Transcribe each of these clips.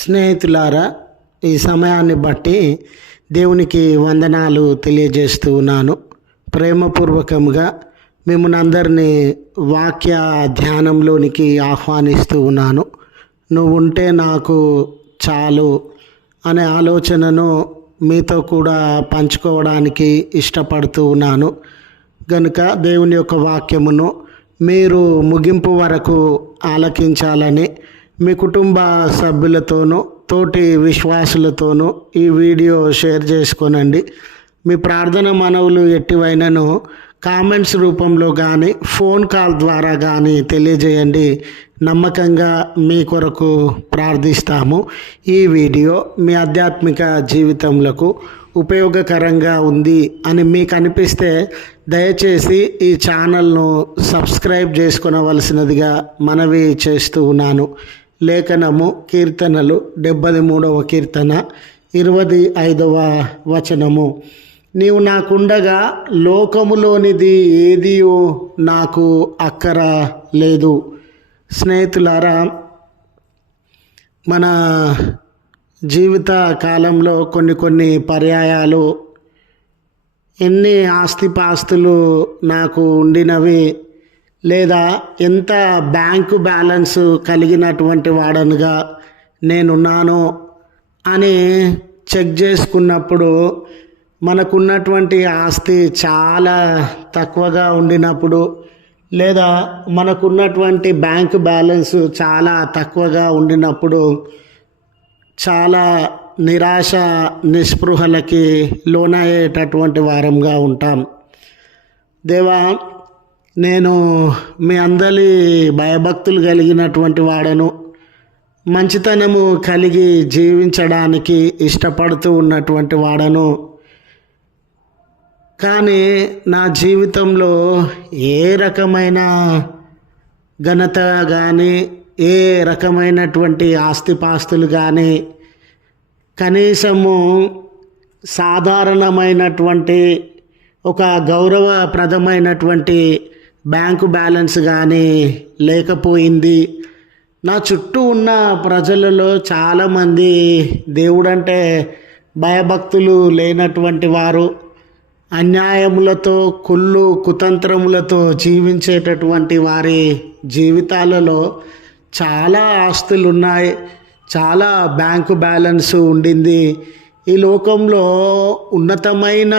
స్నేహితులారా, ఈ సమయాన్ని బట్టి దేవునికి వందనాలు తెలియజేస్తూ ఉన్నాను. ప్రేమపూర్వకంగా మిమ్మల్ని అందరినీ వాక్య ధ్యానంలోనికి ఆహ్వానిస్తూ ఉన్నాను. నువ్వు ఉంటే నాకు చాలు అనే ఆలోచనను మీతో కూడా పంచుకోవడానికి ఇష్టపడుతూ ఉన్నాను. కనుక దేవుని యొక్క వాక్యమును మీరు ముగింపు వరకు ఆలకించాలని మీ కుటుంబ సభ్యులతోనూ తోటి విశ్వాసులతోనూ ఈ వీడియో షేర్ చేసుకోనండి. మీ ప్రార్థన మనవులు ఎట్టివైనను కామెంట్స్ రూపంలో కానీ ఫోన్ కాల్ ద్వారా కానీ తెలియజేయండి. నమ్మకంగా మీ కొరకు ప్రార్థిస్తాము. ఈ వీడియో మీ ఆధ్యాత్మిక జీవితంలో ఉపయోగకరంగా ఉంది అని మీకు అనిపిస్తే దయచేసి ఈ ఛానల్ను సబ్స్క్రైబ్ చేసుకొనవలసినదిగా మనవి చేస్తూ ఉన్నాను. లేఖనము కీర్తనలు 73వ కీర్తన 25వ వచనము. నీవు నాకుండగా లోకములోనిది ఏదియో నాకు అక్కర లేదు. స్నేహితులారా, మన జీవిత కాలంలో కొన్ని పర్యాయాలు ఎన్ని ఆస్తిపాస్తులు నాకు ఉండినవి, లేదా ఎంత బ్యాంకు బ్యాలెన్స్ కలిగినటువంటి వాడనుగా నేనున్నాను అని చెక్ చేసుకున్నప్పుడు మనకున్నటువంటి ఆస్తి చాలా తక్కువగా ఉండినప్పుడు, లేదా మనకున్నటువంటి బ్యాంకు బ్యాలెన్స్ చాలా తక్కువగా ఉండినప్పుడు చాలా నిరాశ నిస్పృహలకి లోనయ్యేటటువంటి వారంగా ఉంటాం. దేవా, నేను మీ అందరి భయభక్తులు కలిగినటువంటి వాడను, మంచితనము కలిగి జీవించడానికి ఇష్టపడుతూ ఉన్నటువంటి వాడను. కానీ నా జీవితంలో ఏ రకమైన ఘనత కానీ, ఏ రకమైనటువంటి ఆస్తిపాస్తులు కానీ, కనీసము సాధారణమైనటువంటి ఒక గౌరవప్రదమైనటువంటి బ్యాంకు బ్యాలెన్స్ కానీ లేకపోయింది. నా చుట్టూ ఉన్న ప్రజలలో చాలామంది దేవుడంటే భయభక్తులు లేనటువంటి వారు, అన్యాయములతో కుతంత్రములతో జీవించేటటువంటి వారి జీవితాలలో చాలా ఆస్తులు ఉన్నాయి, చాలా బ్యాంకు బ్యాలెన్స్ ఉండింది. ఈ లోకంలో ఉన్నతమైన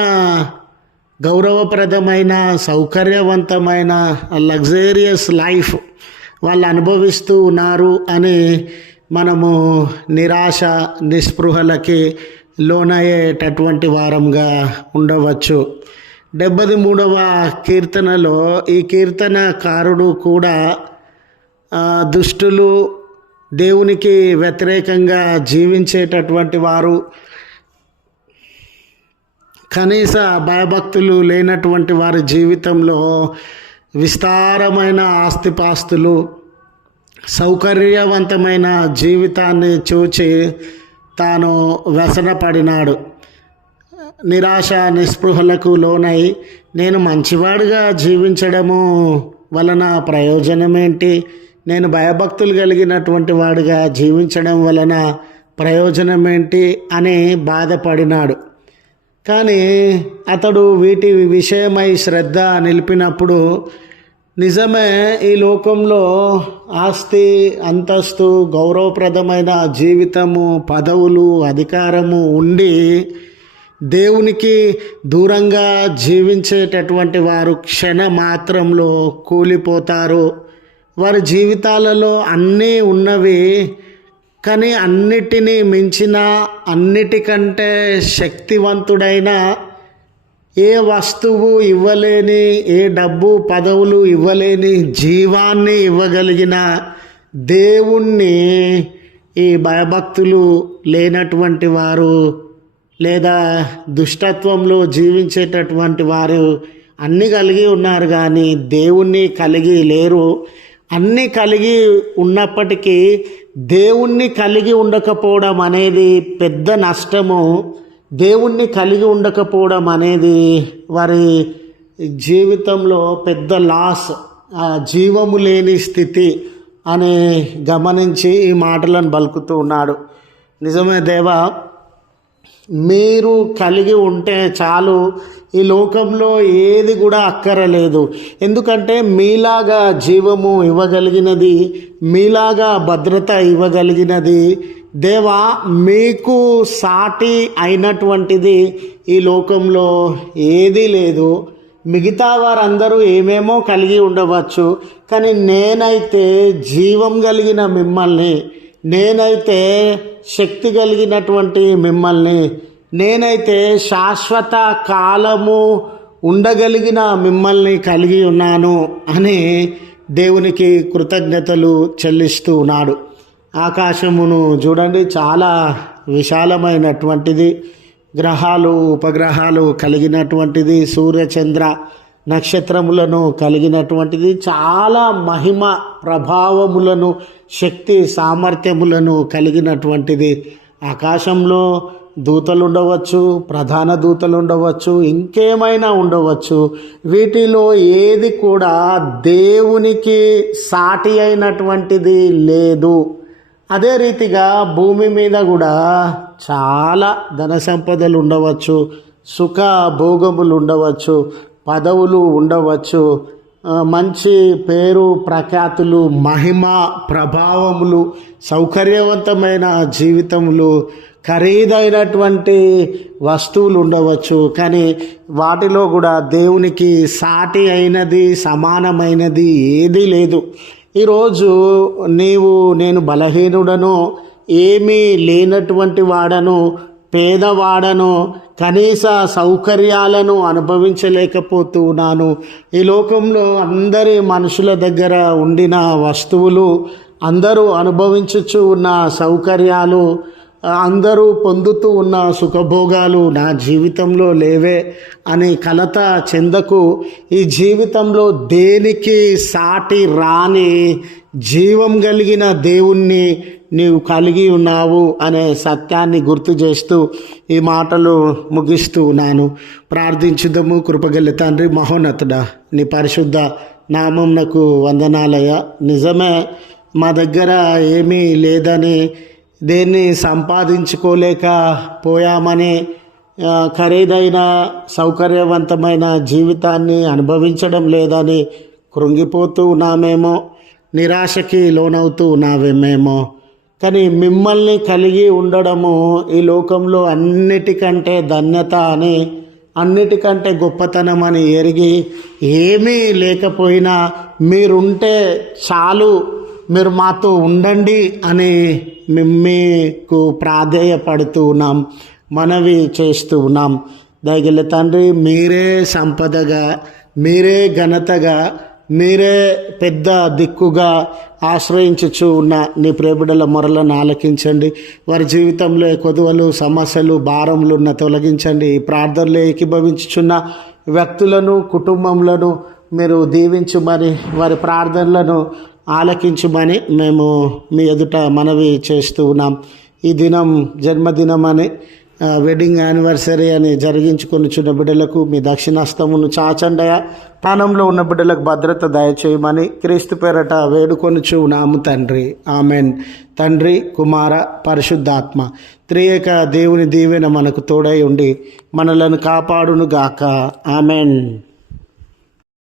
గౌరవప్రదమైన సౌకర్యవంతమైన లగ్జరియస్ లైఫ్ వాళ్ళు అనుభవిస్తూ ఉన్నారు అని మనము నిరాశ నిస్పృహలకి లోనయ్యేటటువంటి వారంగా ఉండవచ్చు. 73వ కీర్తనలో ఈ కీర్తనకారుడు కూడా దుష్టులు, దేవునికి వ్యతిరేకంగా జీవించేటటువంటి వారు, కనీస భయభక్తులు లేనటువంటి వారి జీవితంలో విస్తారమైన ఆస్తిపాస్తులు, సౌకర్యవంతమైన జీవితాన్ని చూచి తాను వ్యసనపడినాడు. నిరాశ నిస్పృహలకు లోనై నేను మంచివాడుగా జీవించడము వలన ప్రయోజనం ఏంటి, నేను భయభక్తులు కలిగినటువంటి వాడుగా జీవించడం వలన ప్రయోజనం ఏంటి అని బాధపడినాడు. కానీ అతడు వీటి విషయమై శ్రద్ధ నిలిపినప్పుడు నిజమే, ఈ లోకంలో ఆస్తి, అంతస్తు, గౌరవప్రదమైన జీవితము, పదవులు, అధికారము ఉండి దేవునికి దూరంగా జీవించేటటువంటి వారు క్షణమాత్రంలో కూలిపోతారు. వారి జీవితాలలో అన్నీ ఉన్నవి, కానీ అన్నిటినీ మించిన, అన్నిటికంటే శక్తివంతుడైన, ఏ వస్తువు ఇవ్వలేని, ఏ డబ్బు పదవులు ఇవ్వలేని జీవాన్ని ఇవ్వగలిగిన దేవుణ్ణి ఈ భయభక్తులు లేనటువంటి వారు, లేదా దుష్టత్వంలో జీవించేటటువంటి వారు అన్నీ కలిగి ఉన్నారు కానీ దేవుణ్ణి కలిగి లేరు. అన్నీ కలిగి ఉన్నప్పటికీ దేవుణ్ణి కలిగి ఉండకపోవడం అనేది పెద్ద నష్టము. దేవుణ్ణి కలిగి ఉండకపోవడం అనేది వారి జీవితంలో పెద్ద లాస్, జీవము లేని స్థితి అని గమనించి ఈ మాటలను పలుకుతూ ఉన్నాడు. నిజమే దేవా, మీరు కలిగి ఉంటే చాలు, ఈ లోకంలో ఏది కూడా అక్కరలేదు. ఎందుకంటే మీలాగా జీవము ఇవ్వగలిగినది, మీలాగా భద్రత ఇవ్వగలిగినది దేవా, మీకు సాటి అయినటువంటిది ఈ లోకంలో ఏదీ లేదు. మిగతా వారందరూ ఏమేమో కలిగి ఉండవచ్చు, కానీ నేనైతే జీవం కలిగిన మిమ్మల్ని, నేనైతే శక్తి కలిగినటువంటి మిమ్మల్ని, నేనైతే శాశ్వత కాలము ఉండగలిగిన మిమ్మల్ని కలిగి ఉన్నాను అని దేవునికి కృతజ్ఞతలు చెల్లిస్తూ ఉన్నాడు. ఆకాశమును చూడండి, చాలా విశాలమైనటువంటిది, గ్రహాలు ఉపగ్రహాలు కలిగినటువంటిది, సూర్యచంద్ర నక్షత్రములను కలిగినటువంటిది, చాలా మహిమ ప్రభావములను, శక్తి సామర్థ్యములను కలిగినటువంటిది. ఆకాశంలో దూతలు ఉండవచ్చు, ప్రధాన దూతలు ఉండవచ్చు, ఇంకేమైనా ఉండవచ్చు. వీటిలో ఏది కూడా దేవునికి సాటి అయినటువంటిది లేదు. అదే రీతిగా భూమి మీద కూడా చాలా ధన సంపదలు ఉండవచ్చు, సుఖ భోగములు ఉండవచ్చు, పదవులు ఉండవచ్చు, మంచి పేరు ప్రఖ్యాతులు, మహిమ ప్రభావములు, సౌకర్యవంతమైన జీవితములు, ఖరీదైనటువంటి వస్తువులు ఉండవచ్చు. కానీ వాటిలో కూడా దేవునికి సాటి అయినది, సమానమైనది ఏదీ లేదు. ఈరోజు నేను బలహీనుడను, ఏమీ లేనటువంటి వాడను, పేదవాడను, కనీస సౌకర్యాలను అనుభవించలేకపోతున్నాను. ఈ లోకంలో అందరి మనుషుల దగ్గర ఉండిన వస్తువులు, అందరూ అనుభవించుచు ఉన్న సౌకర్యాలు, అందరూ పొందుతూ ఉన్న సుఖభోగాలు నా జీవితంలో లేవే అని కలత చెందకు. ఈ జీవితంలో దేనికి సాటి రాని జీవం కలిగిన దేవుణ్ణి నీవు కలిగి ఉన్నావు అనే సత్యాన్ని గుర్తు చేస్తూ ఈ మాటలు ముగిస్తూ ఉన్నాను. ప్రార్థించుదము. కృపగల తండ్రి, మహోన్నతుడా, నీ పరిశుద్ధ నామమునకు వందనాలయ్యా. నిజమే, మా దగ్గర ఏమీ లేదని, దేన్ని సంపాదించుకోలేకపోయామని, ఖరీదైన సౌకర్యవంతమైన జీవితాన్ని అనుభవించడం లేదని కృంగిపోతూ ఉన్నామేమో, నిరాశకి లోనవుతూ ఉన్నామేమో. కానీ మిమ్మల్ని కలిగి ఉండడము ఈ లోకంలో అన్నిటికంటే ధన్యత అని, అన్నిటికంటే గొప్పతనం అని ఎరిగి, ఏమీ లేకపోయినా మీరుంటే చాలు, మీరు మాతో ఉండండి అని మీకు ప్రాధేయపడుతూ ఉన్నాం, మనవి చేస్తూ ఉన్నాం. దయగల తండ్రి, మీరే సంపదగా, మీరే ఘనతగా, మీరే పెద్ద దిక్కుగా ఆశ్రయించుచు ఉన్న నీ ప్రియబిడ్డల మొరలను ఆలకించండి. వారి జీవితంలో కొదువలు, సమస్యలు, భారములు తొలగించండి. ఈ ప్రార్థనలో ఏకీభవించుచున్న వ్యక్తులను, కుటుంబములను మీరు దీవించుమని, వారి ప్రార్థనలను ఆలకించుమని మేము మీ ఎదుట మనవి చేస్తూ ఉన్నాం. ఈ దినం జన్మదినం అని, వెడ్డింగ్ యానివర్సరీ అని జరిగించుకొనిచున్న బిడ్డలకు మీ దక్షిణాస్తమును చాచండయ. ప్రాణంలో ఉన్న బిడ్డలకు భద్రత దయచేయమని క్రీస్తు పేరట వేడుకొనుచు ఉన్నాము తండ్రి. ఆమెన్. తండ్రి, కుమార, పరిశుద్ధాత్మ త్రియేక దేవుని దీవెన మనకు తోడై ఉండి మనలను కాపాడును గాక. ఆమెన్.